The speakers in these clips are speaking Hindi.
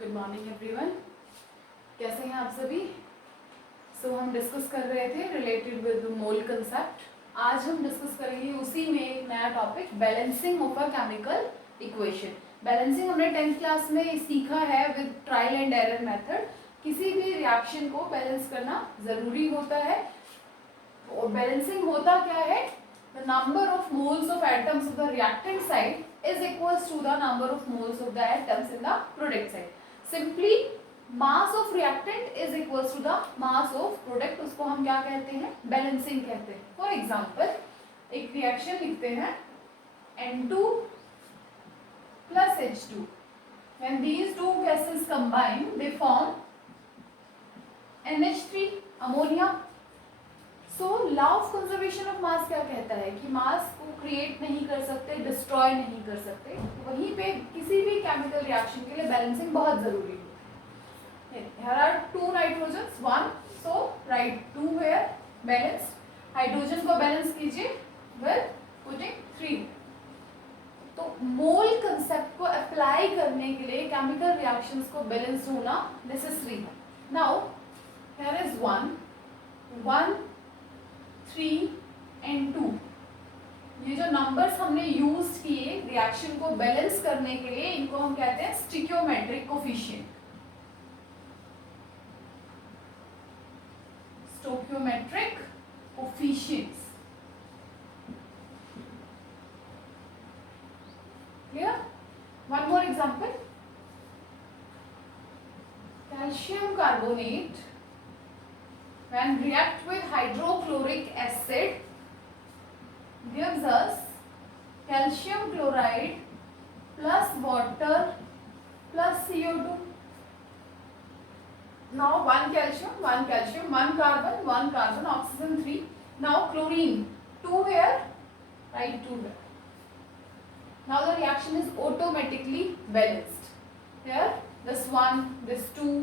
Good morning everyone. कैसे हैं आप सभी? हम डिस्कस कर रहे थे रिलेटेड विद मोल कंसेप्ट। आज हम डिस्कस करेंगे उसी में एक नया topic, balancing of a chemical equation. Balancing हमने 10th क्लास में सीखा है with trial and error method. किसी भी रिएक्शन को बैलेंस करना ज़रूरी होता है। और बैलेंसिंग होता क्या है? The number of moles of atoms of the reactant side is equals to the number of moles of the atoms in the product side. Simply mass of reactant is equals to the mass of product. उसको हम क्या कहते हैं? बैलेंसिंग कहते हैं। फॉर एग्जाम्पल एक रिएक्शन लिखते हैं N2 plus H2. When these two gases combine, they form NH3, ammonia. So law of conservation of mass क्या कहता है कि मास को क्रिएट नहीं कर सकते, डिस्ट्रॉय नहीं कर सकते। वहीं पे किसी भी केमिकल रिएक्शन के लिए बैलेंसिंग बहुत जरूरी है। Here are two nitrogens, one, so write 2 here, balanced. Hydrogen को बैलेंस कीजिए with putting 3. तो मोल कंसेप्ट को अप्लाई करने के लिए केमिकल रिएक्शंस को बैलेंस होना नेसेसरी है। Now here is 1, 3 and 2। ये जो नंबर्स हमने यूज किए रिएक्शन को बैलेंस करने के लिए, इनको हम कहते हैं stoichiometric coefficient. Stoichiometric coefficients. Clear? One more example, calcium carbonate when react with hydrochloric acid gives us calcium chloride plus water plus CO2. Now one calcium, one carbon, oxygen 3. Now chlorine 2 here, write 2 here. Now the reaction is automatically balanced. Here this 1, this 2,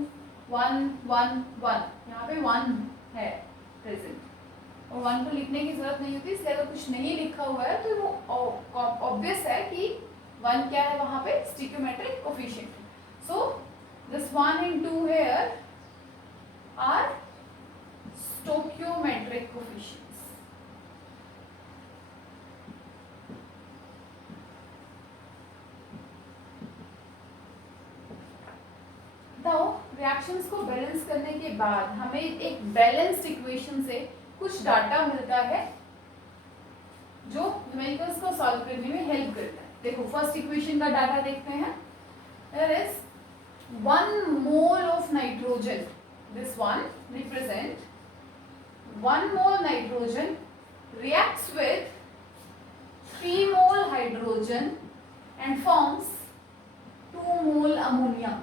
1, 1, 1, यहाँ पे 1 है प्रेजेंट और 1 को लिखने की जरूरत नहीं होती, इसलिए अगर कुछ नहीं लिखा हुआ है तो वो ऑब्वियस है कि 1 क्या है वहाँ पे? Stoichiometric coefficient. So this 1 and 2 here are stoichiometric coefficients. Reactions को बैलेंस करने के बाद हमें एक बैलेंस्ड इक्वेशन से कुछ डाटा मिलता है जो न्यूमेरिकल्स को सॉल्व करने में हेल्प करता है। देखो फर्स्ट इक्वेशन का डाटा देखते हैं। There is 1 mole of nitrogen, this one represent 1 mole nitrogen reacts with 3 mole hydrogen and forms 2 mole ammonia.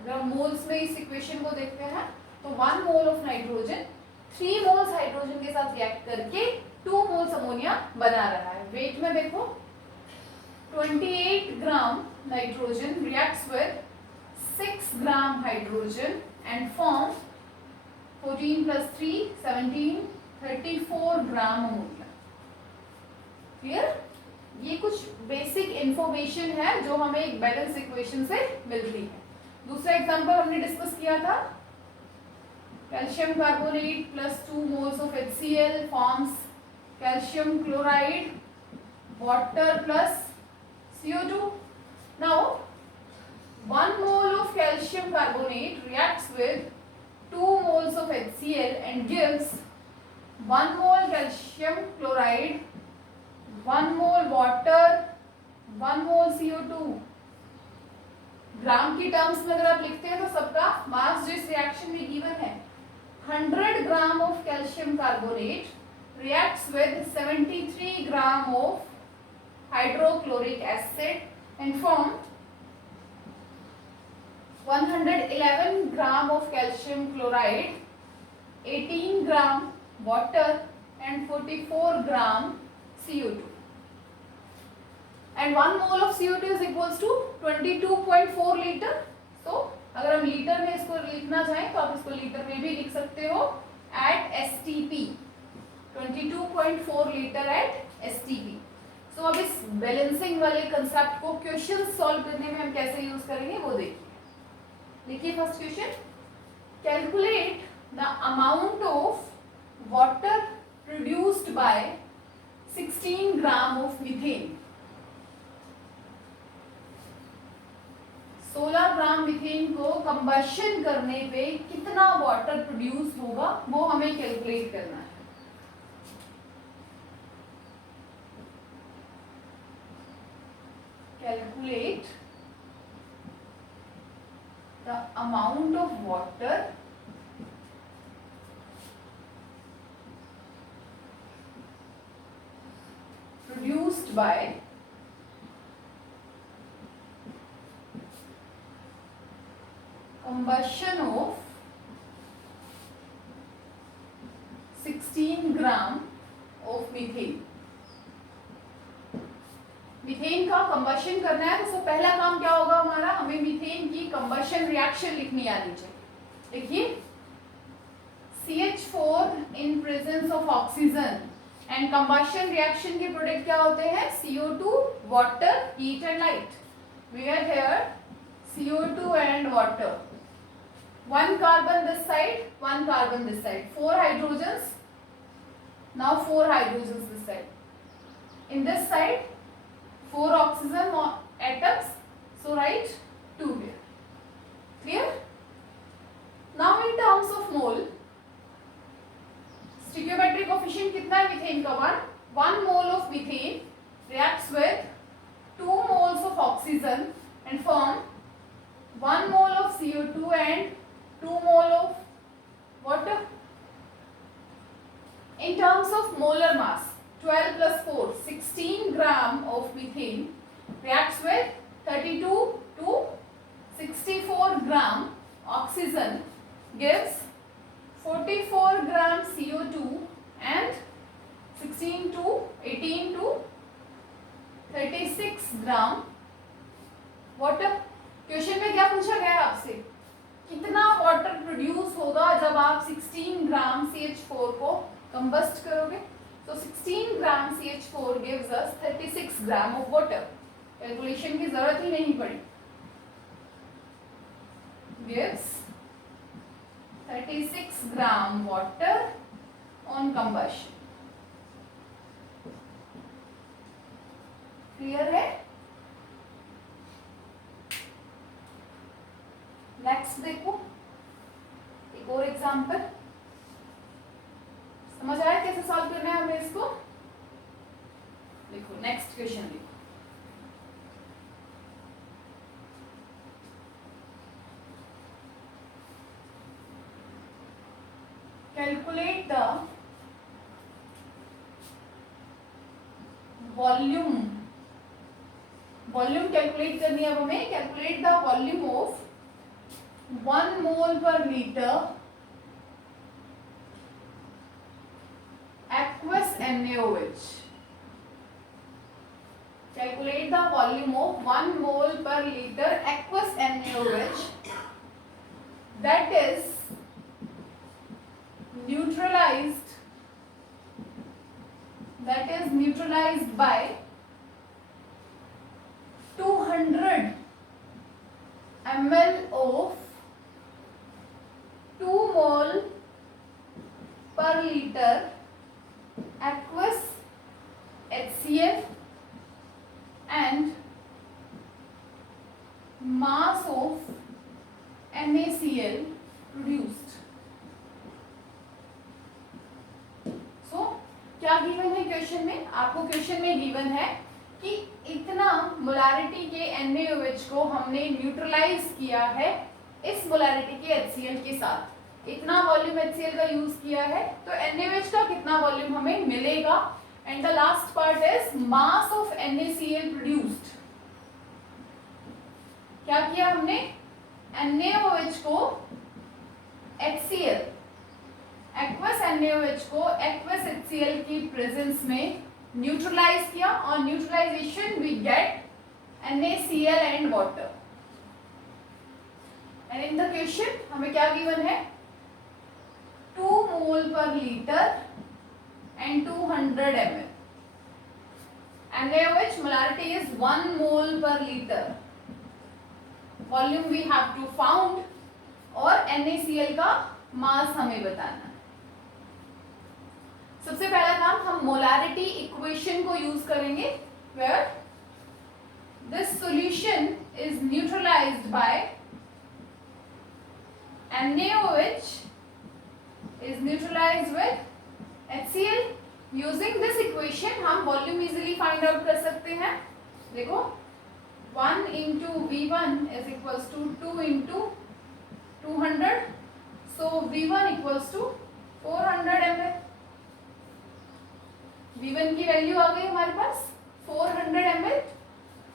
अगर हम मोल्स में इस इक्वेशन को देखते हैं तो 1 mole of nitrogen 3 moles hydrogen के साथ रिएक्ट करके 2 मोल्स अमोनिया बना रहा है। वेट में देखो 28 gram nitrogen reacts with 6 gram hydrogen and form 14 + 3 17 34 gram ammonia. Clear? ये कुछ बेसिक इंफॉर्मेशन है जो हमें एक बैलेंस इक्वेशन से मिलती है। दूसरा एग्जांपल हमने डिस्कस किया था, calcium carbonate plus 2 moles of HCl forms calcium chloride water plus CO2। Now 1 mole of calcium carbonate reacts with 2 moles of HCl and gives 1 mole calcium chloride, 1 mole water, 1 mole CO2। ग्राम की टर्म्स में अगर आप लिखते हैं तो सबका मास जो इस रिएक्शन में गिवन है 100 gram of calcium carbonate reacts with 73 gram of hydrochloric acid and form 111 gram of calcium chloride, 18 gram water and 44 gram CO2। and 1 mole of CO2 is equals to 22.4 litre. तो अगर हम लीटर में इसको लिखना चाहें तो आप इसको लीटर में भी लिख सकते हो at STP 22.4 litre at STP। सो अब इस बैलेंसिंग वाले कंसेप्ट को क्वेश्चन सॉल्व करने में हम कैसे यूज करेंगे वो देखिए। लिखिए first question, calculate the amount of water produced by 16 gram of methane. 16 gram methane को कंबशन करने पे कितना वाटर प्रोड्यूस होगा वो हमें कैलकुलेट करना है। Calculate the amount of water produced by combustion of 16 gram of methane। Methane का कंबशन करना है तो पहला काम क्या होगा हमारा, हमें मीथेन की कंबशन रिएक्शन लिखनी आनी चाहिए। देखिए CH4 in presence of oxygen and combustion reaction के प्रोडक्ट क्या होते हैं, CO2, water, heat and light. We are here CO2 and water, one carbon this side, one carbon this side, 4 hydrogens, now 4 hydrogens this side, in this side 4 oxygen atoms, so write 2 here, clear? Now in terms of mole, stoichiometric coefficient कितना है मीथेन का, 1 mole of methane reacts with 2 moles of oxygen and form 1 mole of CO2 and 2 mole of water. In terms of molar mass, 12 plus 4, 16 gram of methane reacts with 32 to 64 gram oxygen, gives 44 gram CO2 and 16 to 18 to 36 gram water. Question में क्या पूछा गया है आपसे, कितना वाटर प्रोड्यूस होगा जब आप 16 ग्राम CH4 को कंबस्ट करोगे। तो 16 ग्राम CH4 gives us 36 gram of water. Calculation की जरूरत ही नहीं पड़ी, gives 36 gram water on combustion. Clear है? नेक्स्ट देखो एक और एग्जांपल, समझ आया कैसे सॉल्व करना है हमें इसको। देखो नेक्स्ट क्वेश्चन देखो, calculate the volume, volume calculate करनी है अब हमें। Calculate the volume of 1 mole per liter aqueous NaOH. Calculate the volume of 1 mole per liter aqueous NaOH that is neutralized by 200 ml of 2 mole per liter aqueous HCl and mass of NaCl produced. So क्या गिवन है क्वेश्चन में, आपको क्वेश्चन में गिवन है कि इतना मोलारिटी के NaOH को हमने न्यूट्रलाइज किया है इस मोलारिटी के HCl के साथ, इतना वॉल्यूम HCl का यूज किया है, तो NaOH का कितना वॉल्यूम हमें मिलेगा। And the last part is mass of NaCl produced. क्या किया हमने, NaOH को HCl, एक्वस NaOH को एक्वस HCl की प्रेजेंस में न्यूट्रलाइज किया, और neutralization we get NaCl and water. And in the question हमें क्या गिवन है, 2 mole per litre and 200 ml। NaOH molarity is 1 mole per liter volume we have to found, और NaCl का मास हमें बताना है। सबसे पहला काम हम मोलारिटी इक्वेशन को यूज करेंगे, where this solution is neutralized by NaOH is neutralized with HCl. Using this equation हम वॉल्यूम इजिली फाइंड आउट कर सकते हैं। देखो 1 into V1 is equals to 2 into 200, so V1 equals to 400 ml। V1 की वैल्यू आ गई हमारे पास 400 ml।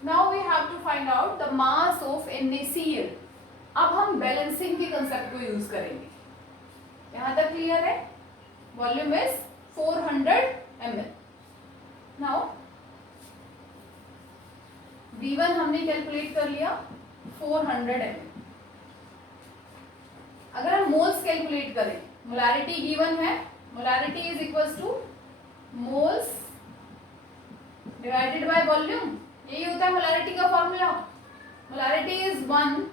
Now we have to find out the mass of NaCl। अब हम बैलेंसिंग के कंसेप्ट को यूज करेंगे। यहां तक क्लियर है? Volume is 400 ml। Now V1 हमने कैलकुलेट कर लिया 400 ml। अगर हम मोल्स कैलकुलेट करें, मोलारिटी गिवन है, molarity is equals two moles divided by volume. यही होता है मोलारिटी का formula. Molarity is 1,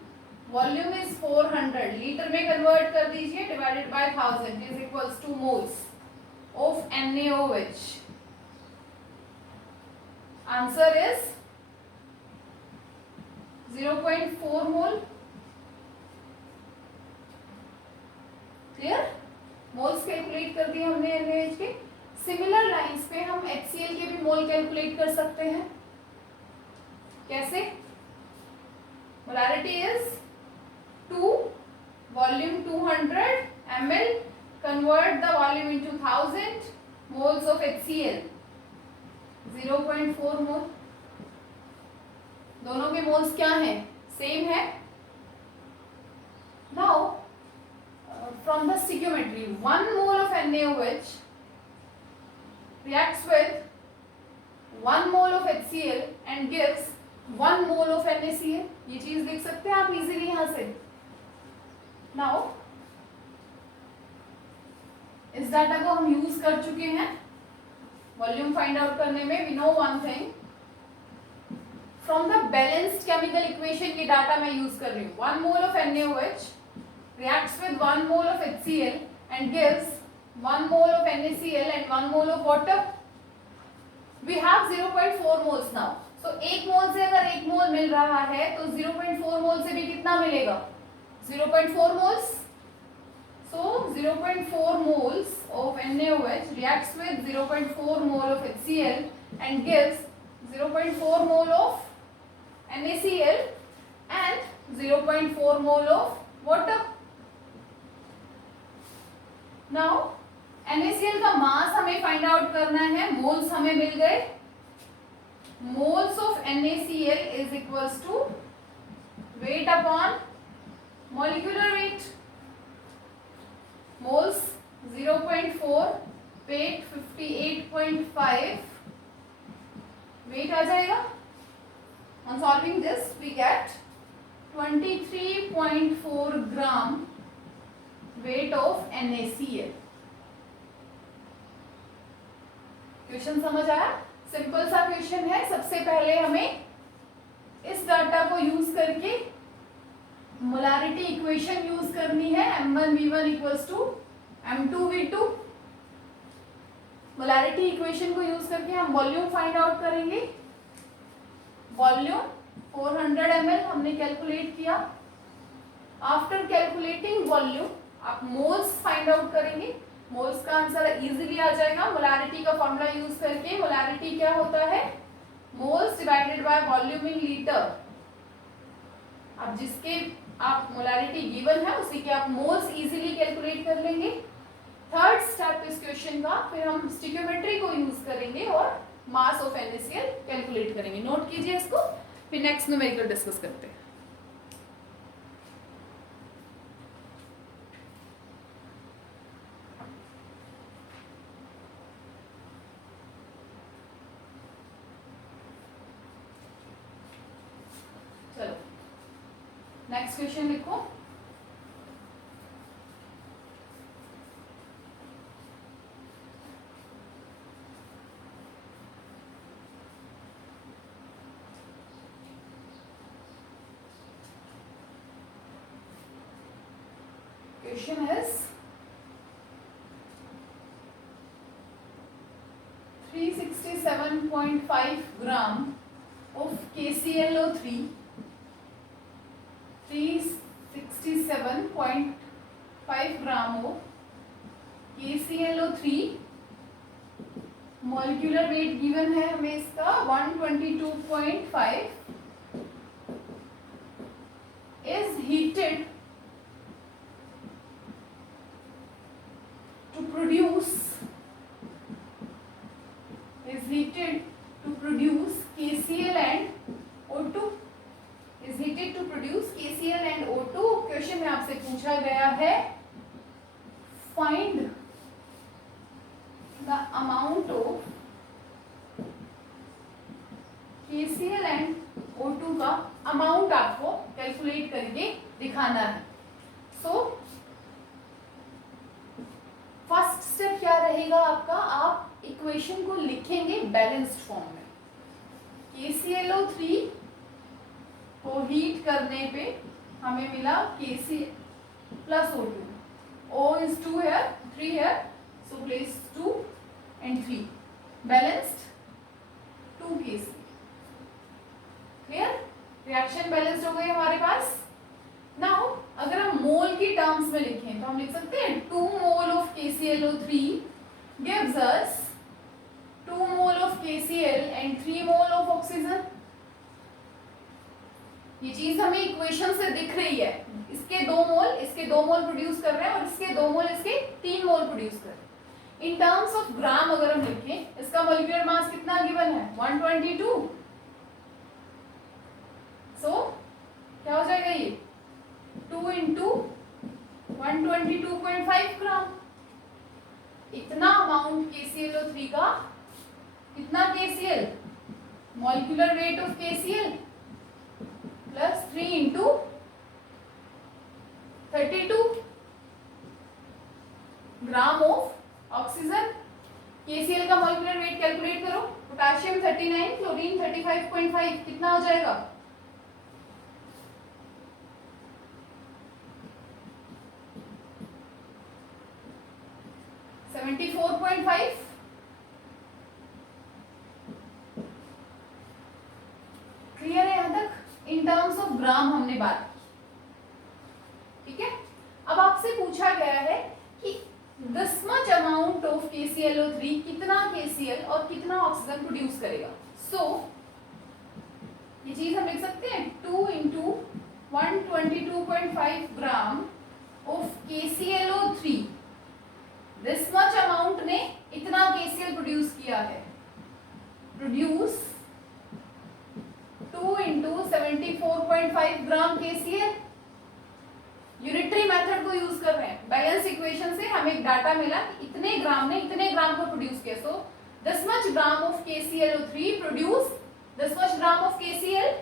volume is 400, litre में कन्वर्ट कर दीजिए, divided by 1000 is equals two moles of NaOH। Answer is 0.4 mole. Clear? Moles calculate कर दिए हमने NaOH के। सिमिलर लाइंस पे हम HCl के भी मोल कैलकुलेट कर सकते हैं। कैसे? Molarity is 2, volume 200 ml, convert the volume into 1000, moles of HCl 0.4 मोल। दोनों के मोल्स क्या हैं? सेम है। Now from the stoichiometry, 1 mole of NaOH reacts with 1 mole of HCl and gives 1 mole of NaCl। ये चीज देख सकते हैं आप इजीली यहां से। नाउ इस डाटा को हम यूज कर चुके हैं वॉल्यूम फाइंड आउट करने में। We know one thing, from the balanced chemical equation ये डाटा मैं यूज कर रही हूँ। 1 mole of NaOH reacts with 1 mole of HCl and gives 1 mole of NaCl and 1 mole of water. We have 0.4 moles now. So 1 मोल से अगर 1 मोल मिल रहा है तो 0.4 मोल से भी कितना मिलेगा? 0.4 moles. So 0.4 moles of NaOH reacts with 0.4 mole of HCl and gives 0.4 mole of NaCl and 0.4 mole of water. Now NaCl का मास हमें फाइंड आउट करना है। मोल्स हमें मिल गए। Moles of NaCl is equals to weight upon molecular weight. Moles 0.4, weight 58.5, weight आ जाएगा। On solving this we get 23.4 gram weight of NaCl। Question समझ आया? सिंपल सा क्वेश्चन है। सबसे पहले हमें इस डाटा को यूज करके मोलारिटी इक्वेशन यूज करनी है। M1V1 equals to M2V2। Molarity equation को यूज करके हम वॉल्यूम फाइंड आउट करेंगे। वॉल्यूम 400 ml हमने कैलकुलेट किया। आफ्टर कैलकुलेटिंग वॉल्यूम आप मोल्स फाइंड आउट करेंगे। मोल्स का आंसर इजीली आ जाएगा मोलारिटी का फॉर्मूला यूज करके। मोलारिटी क्या होता है? Moles divided by volume in litre. अब जिसके आप मोलारिटी गिवन है उसी के आप मोल्स इजीली कैलकुलेट कर लेंगे। थर्ड स्टेप इस क्वेश्चन का, फिर हम स्टिक्योमेट्री को यूज करेंगे और मास ऑफ NaCl कैलकुलेट करेंगे। नोट कीजिए इसको, फिर नेक्स्ट न्यूमेरिकल डिस्कस करते हैं। चलो नेक्स्ट क्वेश्चन लिखो। Question is 367.5 gram of KClO3, 367.5 gram of KClO3, molecular weight given है हमें इसका 122.5, is heated to produce KCl and O2, is heated to produce KCl and O2। Question में आपसे पूछा गया है find the amount of KCl and O2 का अमाउंट आपको कैलकुलेट करके दिखाना है। सो फर्स्ट स्टेप क्या रहेगा आपका, आप इक्वेशन को लिखेंगे बैलेंस्ड फॉर्म में। KClO3 को हीट करने पे हमें मिला Kc plus O2, O is 2 here, 3 here, so place 2 and 3, balanced 2 Kc। Clear, reaction balanced हो गई हमारे पास। नाउ अगर हम मोल की टर्म्स में लिखें तो हम लिख सकते हैं 2 mole of KClO3 gives us 2 mole of KCl and 3 mole of oxygen. ये चीज हमें इक्वेशन से दिख रही है, इसके 2 मोल प्रोड्यूस कर रहे हैं और इसके 2 मोल इसके 3 मोल प्रोड्यूस कर रहे हैं। इन टर्म्स ऑफ ग्राम अगर हम लिखें, इसका मॉलिक्यूलर मास कितना गिवन है 122, सो क्या हो जाएगा ये 2 into 122.5 ग्राम। इतना अमाउंट KClO3 का, कितना KCl, molecular weight of KCl plus 3 into 32 gram of oxygen. KCl का मॉलिक्यूलर वेट कैलकुलेट करो, पोटेशियम 39, क्लोरीन 35.5, कितना हो जाएगा 74.5। क्लियर है यहां तक? इन टर्म्स ऑफ ग्राम हमने बात की, ठीक है। अब आपसे पूछा गया है कि this much amount of KClO3 कितना KCl और कितना ऑक्सीजन प्रोड्यूस करेगा। सो ये चीज हम लिख सकते हैं 2 into 122.5 gram of KClO3, this much amount ने इतना KCl प्रोड्यूस किया है, प्रोड्यूस 2 into 74.5 ग्राम KCl। यूनिटरी मेथड को यूज कर रहे हैं, बैलेंस इक्वेशन से हमें डाटा मिला कि इतने ग्राम ने इतने ग्राम को प्रोड्यूस किया। So this much gram of KClO3 produce this much gram of KCl।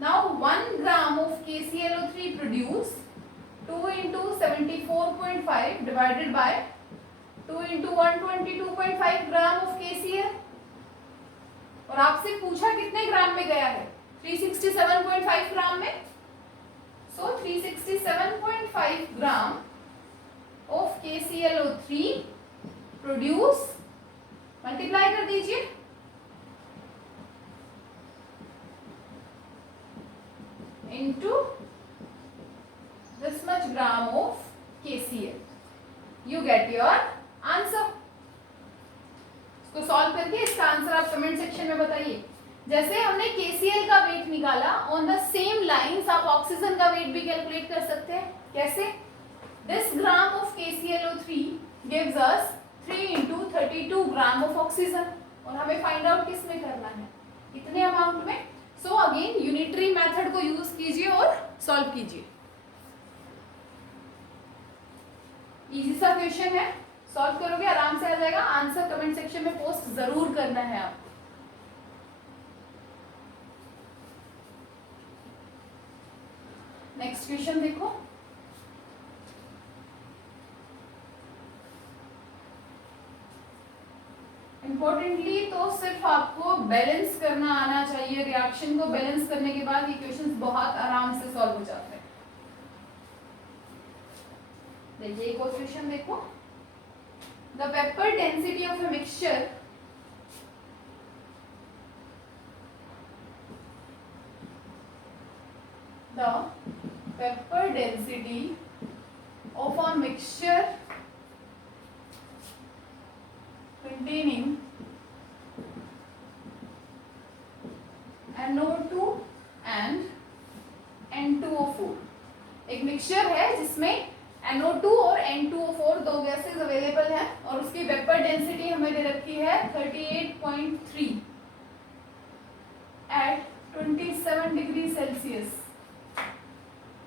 Now 1 gram of KClO3 produce 2 into 74.5 divided by 2 into 122.5 gram of KCl। और आपसे पूछा कितने ग्राम में गया है 367.5 ग्राम में। सो 367.5 gram of KClO3 produce, multiply कर दीजिए, into this much gram of KCl, you get your answer. इसको सॉल्व करके इसका आंसर आप कमेंट सेक्शन में बताइए। जैसे हमने KCl का वेट निकाला, ऑन द सेम लाइंस आप ऑक्सीजन का वेट भी कैलकुलेट कर सकते हैं। कैसे? This gram of KClO3 gives us 3 into 32 gram of oxygen, और हमें फाइंड आउट किस में करना है, इतने अमाउंट में। सो अगेन यूनिटरी मेथड को यूज कीजिए और सॉल्व कीजिए। इजी सा क्वेश्चन है, सॉल्व करोगे आराम से आ जाएगा। आंसर कमेंट सेक्शन में पोस्ट जरूर करना है आपको। नेक्स्ट क्वेश्चन देखो, इंपॉर्टेंटली तो सिर्फ आपको बैलेंस करना आना चाहिए। रिएक्शन को बैलेंस करने के बाद ये क्वेश्चंस बहुत आराम से सॉल्व हो जाते हैं। देखिए क्वेश्चन देखो, the vapour density of a mixture the vapor density of a mixture containing NO2 and N2O4। एक मिक्सचर है जिसमें NO2 और N2O4 दो गैसेस अवेलेबल हैं और उसकी वेपर डेंसिटी हमें दे रखी है 38.3 एट 27 डिग्री सेल्सियस।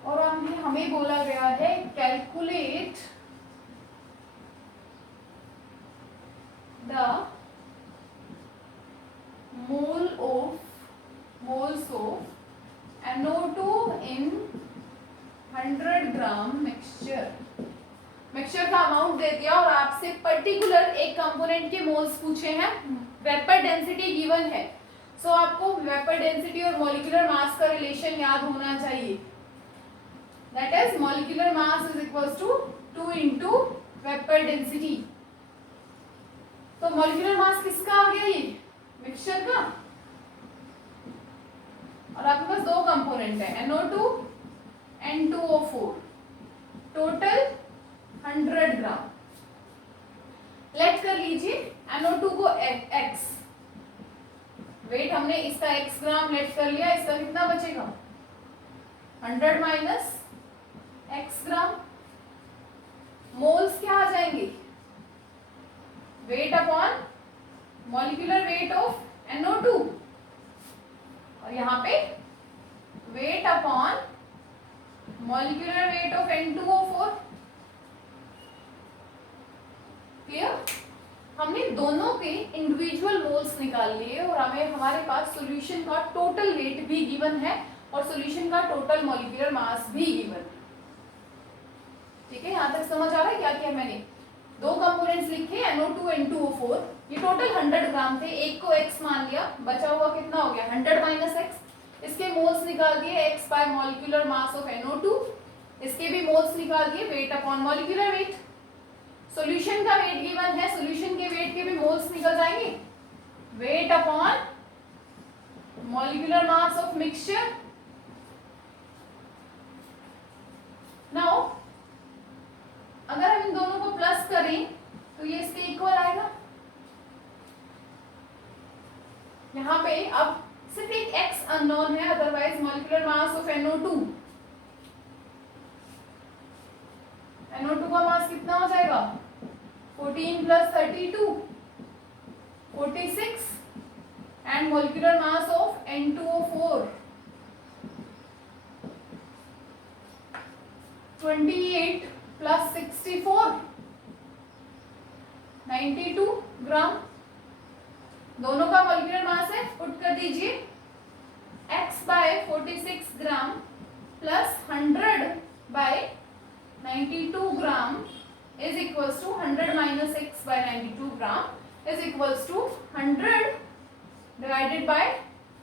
और हमें बोला गया है calculate the moles of NO2 in 100 gram mixture का अमाउंट दे दिया और आपसे पर्टिकुलर एक कंपोनेंट के मोल्स पूछे हैं, वेपर डेंसिटी गिवन है। सो आपको वेपर डेंसिटी और मॉलिक्यूलर मास का रिलेशन याद होना चाहिए। That is molecular mass is equals to 2 into vapor density। तो molecular mass किसका आ गया, ये मिक्सचर का, और आपके पास दो कंपोनेंट है NO2 N2O4, टोटल 100 ग्राम। लेट कर लीजिए NO2 को x, वेट हमने इसका x ग्राम लेट कर लिया, इसका कितना बचेगा 100 माइनस x ग्राम। मोल्स क्या आ जाएंगे, wait upon molecular weight of NO2 और यहाँ पे wait upon molecular weight of N2O4। Clear? हमने दोनों के इंडिविजुअल मोल्स निकाल लिए और हमें हमारे पास सॉल्यूशन का टोटल वेट भी गिवन है और सॉल्यूशन का टोटल मॉलिक्यूलर मास भी गिवन है। ठीक है, यहाँ तक समझ आ रहा है क्या किया मैंने? दो कंपोनेंट्स लिखे NO2 N2O4, ये टोटल 100 ग्राम थे, एक को x मान लिया, बचा हुआ कितना हो गया 100 माइनस x। इसके मोल्स निकाल दिए x bye molecular mass of NO2, इसके भी मोल्स निकाल दिए wait upon molecular wait. Solution का वेट गिवन है, सॉल्यूशन के वेट के भी मोल्स निकल जाएंगे, wait upon molecular mass of mixture. Now अगर हम इन दोनों को प्लस करें तो ये इसके इक्वल आएगा। यहाँ पे अब सिर्फ एक x अननोन है, otherwise molecular mass of NO2 का मास कितना हो जाएगा 14 plus 32 46 and molecular mass of N2O4 28 plus 64 92 gram. दोनों का मॉलिक्यूलर मास है, पुट कर दीजिए x by 46 gram plus 100 by 92 gram is equals to 100 minus x by 92 gram is equals to 100 divided by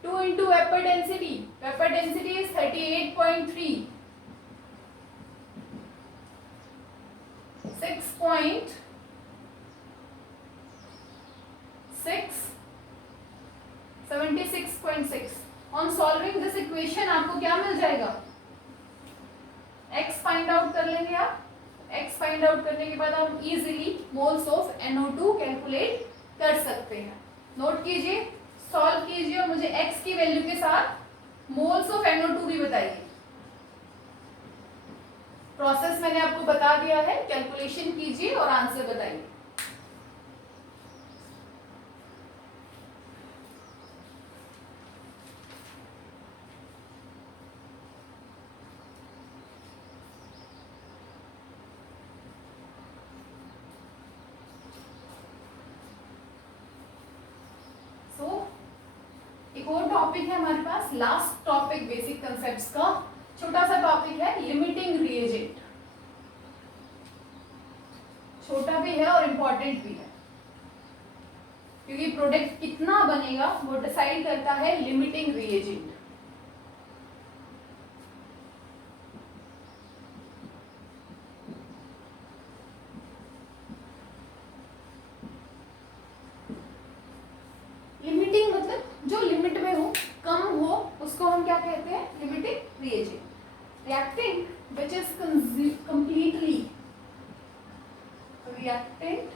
2 into vapor density. Vapor density is 38.3, 76.6। On solving this equation आपको क्या मिल जाएगा, x फाइंड आउट कर लेंगे आप। x फाइंड आउट करने के बाद हम easily moles of NO2 calculate कर सकते हैं। नोट कीजिए, सॉल्व कीजिए और मुझे x की वैल्यू के साथ मोल्स ऑफ NO2 भी बताइए। प्रोसेस मैंने आपको बता दिया है, कैलकुलेशन कीजिए और आंसर बताइए। एक और टॉपिक है हमारे पास, लास्ट टॉपिक बेसिक कंसेप्ट्स का, छोटा सा टॉपिक है लिमिटिंग रिएजेंट। छोटा भी है और इम्पोर्टेंट भी है, क्योंकि प्रोडक्ट कितना बनेगा वो डिसाइड करता है लिमिटिंग रिएजेंट। कम हो उसको हम क्या कहते हैं? Limiting reagent. Reactant which is completely reactant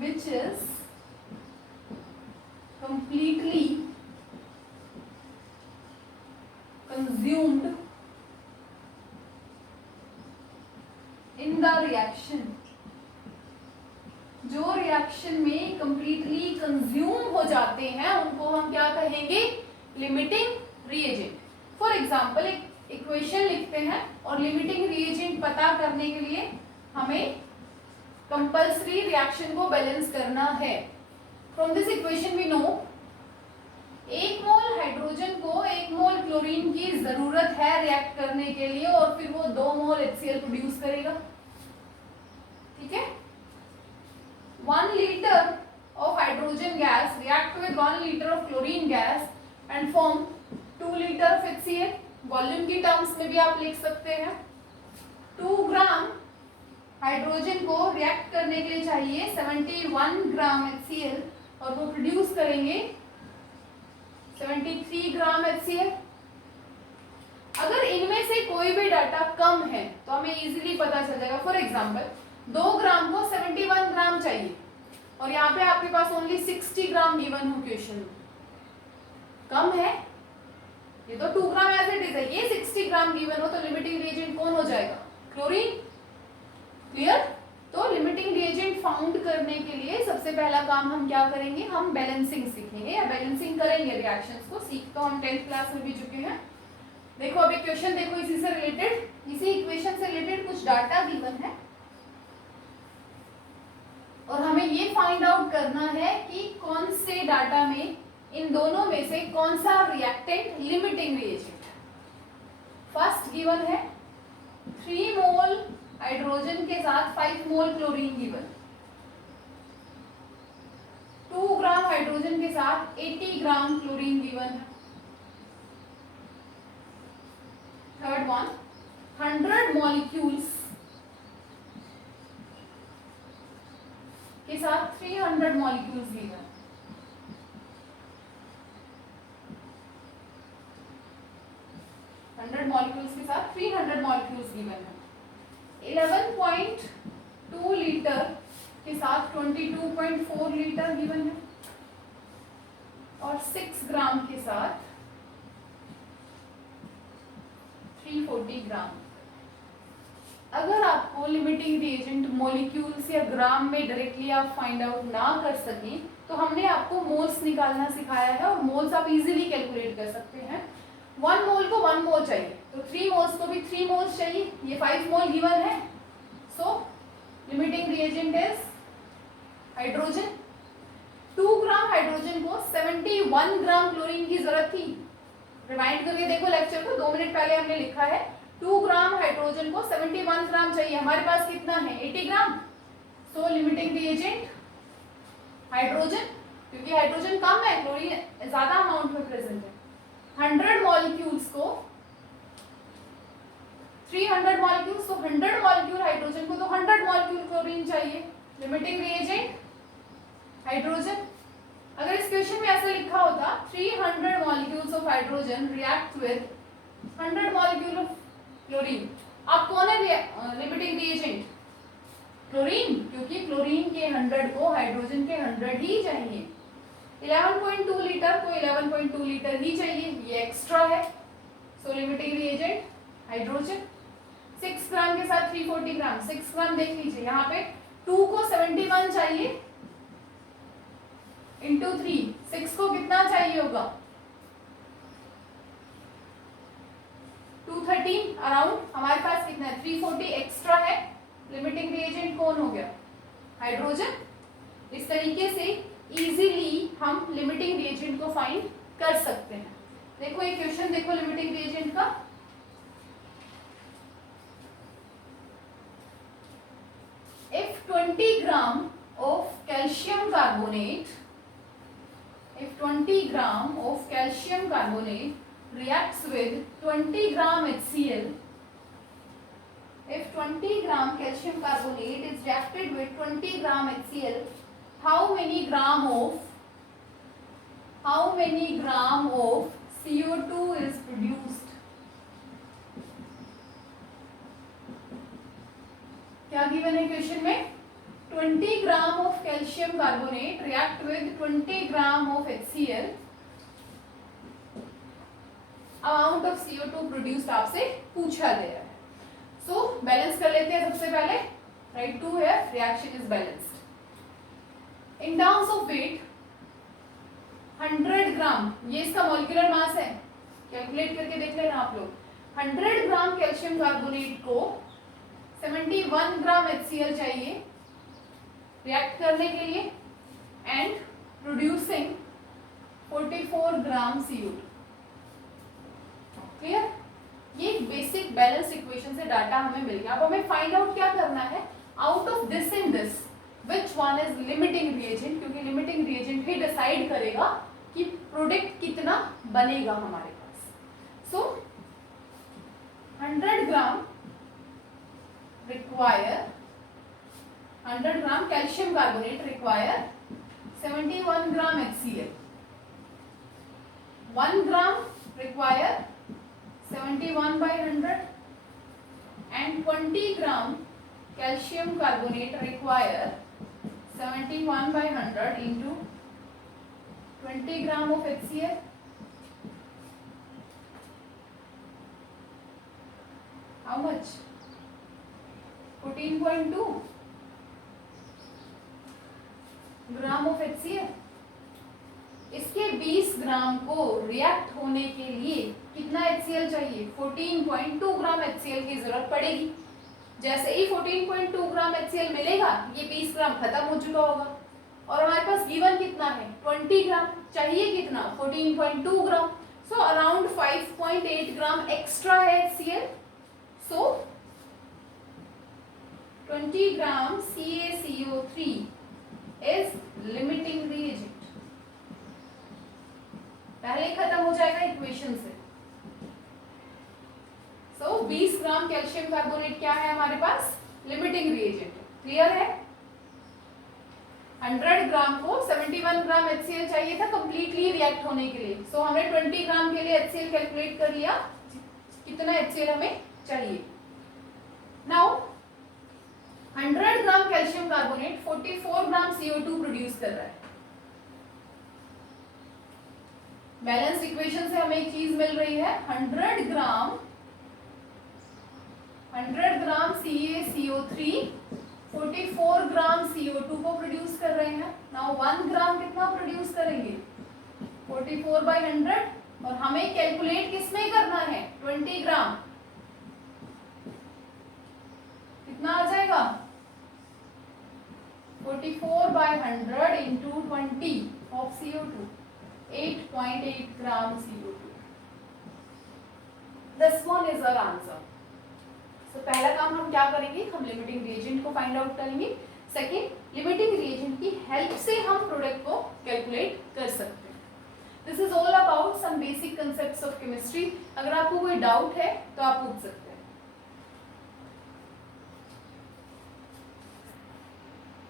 which is completely consumed in the reaction, जो रिएक्शन में कंप्लीटली कंज्यूम हो जाते हैं उनको हम क्या कहेंगे? Limiting reagent. फॉर एग्जांपल एक इक्वेशन लिखते हैं और लिमिटिंग रिएजेंट पता करने के लिए हमें कंपल्सरी रिएक्शन को बैलेंस करना है। From this equation we know 1 mole hydrogen को 1 मोल क्लोरीन की जरूरत है रिएक्ट करने के लिए और फिर वो 2 मोल HCl प्रोड्यूस करेगा। ठीक है, 1 liter of hydrogen gas react with 1 liter of chlorine gas and form 2 liter of HCl। Volume की टर्म्स में भी आप लिख सकते हैं 2 ग्राम हाइड्रोजन को रिएक्ट करने के लिए चाहिए 71 ग्राम HCl और वो प्रोड्यूस करेंगे 73 ग्राम HCl। अगर इनमें से कोई भी डाटा कम है तो हमें इजीली पता चल जाएगा। फॉर एग्जांपल 2 ग्राम को 71 ग्राम चाहिए और यहाँ पे आपके पास ओनली 60 ग्राम गिवन हो क्वेश्चन में, कम है। ये तो 2 ग्राम एज इट इज है, ये 60 ग्राम गिवन हो तो लिमिटिंग रिएजेंट कौन हो जाएगा? क्लोरीन। क्लियर? तो लिमिटिंग रिएजेंट फाउंड करने के लिए सबसे पहला काम हम क्या करेंगे? हम बैलेंसिंग सीखेंगे या बैलेंसिंग करेंगे रिएक्शंस को। सीख तो हम 10th क्लास में भी चुके हैं। देखो अभी क्वेश्चन देखो, इसी से रिलेटेड, इसी इक्वेशन से रिलेटेड कुछ डाटा गिवन है और हमें ये फाइंड आउट करना है कि कौन से डाटा में इन दोनों में से कौन सा reactant limiting reagent. First given है 3 मोल हाइड्रोजन के साथ 5 मोल क्लोरीन गिवन, 2 ग्राम हाइड्रोजन के साथ 80 ग्राम क्लोरीन गिवन है। थर्ड वन 100 मॉलिक्यूल्स के साथ 300 मॉलिक्यूल्स गिवन, 100 मॉलिक्यूल्स के साथ 300 मॉलिक्यूल्स गिवन है। 11.2 लीटर के साथ 22.4 लीटर गिवन है और 6 ग्राम के साथ 340 ग्राम। अगर आपको लिमिटिंग रिएजेंट मॉलिक्यूल्स या ग्राम में डायरेक्टली आप फाइंड आउट ना कर सकें तो हमने आपको मोल्स निकालना सिखाया है और मोल्स आप इजीली कैलकुलेट कर सकते हैं। 1 मोल को 1 मोल चाहिए तो 3 मोल्स को भी 3 मोल्स चाहिए, ये 5 मोल गिवन है। So limiting reagent is hydrogen. 2 gram hydrogen को 71 ग्राम क्लोरीन की जरूरत थी। रिमाइंड करके देखो लेक्चर को, 2 मिनट पहले हमने लिखा है 2 ग्राम हाइड्रोजन को 71 ग्राम चाहिए, हमारे पास कितना है 80 ग्राम। सो लिमिटिंग रिएजेंट हाइड्रोजन, क्योंकि हाइड्रोजन कम है, क्लोरीन ज्यादा अमाउंट में प्रेजेंट है। 100 मॉलिक्यूल्स को 300 मॉलिक्यूल्स, तो 100 मॉलिक्यूल हाइड्रोजन को तो 100 मॉलिक्यूल क्लोरीन चाहिए। Limiting reagent hydrogen. अगर इस क्वेश्चन में ऐसा लिखा होता 300 molecules of hydrogen react with 100 molecule of chlorine, अब कौन है लिमिटिंग रिएजेंट? क्लोरीन, क्योंकि क्लोरीन के 100 को हाइड्रोजन के 100 ही चाहिए। 11.2 लीटर को 11.2 लीटर ही चाहिए, ये एक्स्ट्रा है। So limiting reagent hydrogen. 6 ग्राम के साथ 340 ग्राम, 6 ग्राम देख लीजिए यहाँ पे 2 को 71 चाहिए इंटू 3, 6 को कितना चाहिए होगा 213 अराउंड, हमारे पास कितना है 340 एक्स्ट्रा है। लिमिटिंग रिएजेंट कौन हो गया? हाइड्रोजन। इस तरीके से इजीली हम लिमिटिंग रिएजेंट को फाइंड कर सकते हैं। देखो ये क्वेश्चन देखो लिमिटिंग रिएजेंट का, if 20 gram of calcium carbonate, if 20 gram of calcium carbonate reacts with 20 gram HCl, if 20 gram calcium carbonate is reacted with 20 gram HCl, how many gram of how many gram of CO2 is produced? क्या गिवन है क्वेश्चन में? 20 gram of calcium carbonate react with 20 gram of HCl, amount of CO2 produced आपसे पूछा गया है. सो बैलेंस कर लेते हैं सबसे पहले. राइट टू है, reaction is balanced. In terms of weight 100 gram, ये इसका मॉलिक्यूलर मास है, कैलकुलेट करके देख लेना आप लोग. 100 ग्राम कैल्शियम कार्बोनेट को 71 ग्राम HCl चाहिए रिएक्ट करने के लिए and producing 44 gram CO2. Clear? ये एक बेसिक बैलेंस इक्वेशन से डाटा हमें मिल गया. अब हमें फाइंड आउट क्या करना है, out of this and this which one is limiting reagent, क्योंकि लिमिटिंग रिएजेंट ही डिसाइड करेगा कि प्रोडक्ट कितना बनेगा हमारे पास. सो 100 ग्राम require 100 gram calcium carbonate require 71 gram HCl. 1 gram require 71 by 100 and 20 gram calcium carbonate require 71 by 100 into 20 gram of HCl. How much? 14.2 gram of HCl. इसके 20 ग्राम को रिएक्ट होने के लिए कितना HCl चाहिए? 14.2 ग्राम HCl की जरूरत पड़ेगी. जैसे ही 14.2 ग्राम HCl मिलेगा, ये 20 ग्राम खत्म हो चुका होगा और हमारे पास गिवन कितना है? 20 ग्राम. चाहिए कितना? 14.2 ग्राम. सो अराउंड 5.8 ग्राम एक्स्ट्रा है HCl. So 20 gram CaCO3 is limiting reagent. पहले खत्म हो जाएगा इक्वेशन से. सो 20 ग्राम कैल्शियम कार्बोनेट क्या है हमारे पास? Limiting reagent. क्लियर है? 100 ग्राम को 71 ग्राम HCl चाहिए था कंप्लीटली रिएक्ट होने के लिए. सो हमने 20 ग्राम के लिए HCl कैलकुलेट कर लिया, कितना HCl हमें चाहिए. नाउ 100 ग्राम कैल्शियम कार्बोनेट 44 ग्राम CO2 प्रोड्यूस कर रहा है. बैलेंस इक्वेशन से हमें एक चीज मिल रही है, 100 ग्राम CaCO3 44 ग्राम CO2 को प्रोड्यूस कर रहे हैं. नाउ 1 ग्राम कितना प्रोड्यूस करेंगे? 44 by 100. और हमें कैलकुलेट किसमें करना है? 20 ग्राम. कितना आ जाएगा? 44 by 100 into 20 of CO2, 8.8 gram CO2. This one is our answer. So पहला काम हम क्या करेंगे? हम लिमिटिंग रिएजेंट को फाइंड आउट करेंगे. सेकेंड, लिमिटिंग रिएजेंट की हेल्प से हम प्रोडक्ट को कैलकुलेट कर सकते हैं. This is all about some basic concepts of chemistry. अगर आपको कोई डाउट है तो आप पूछ सकते हैं.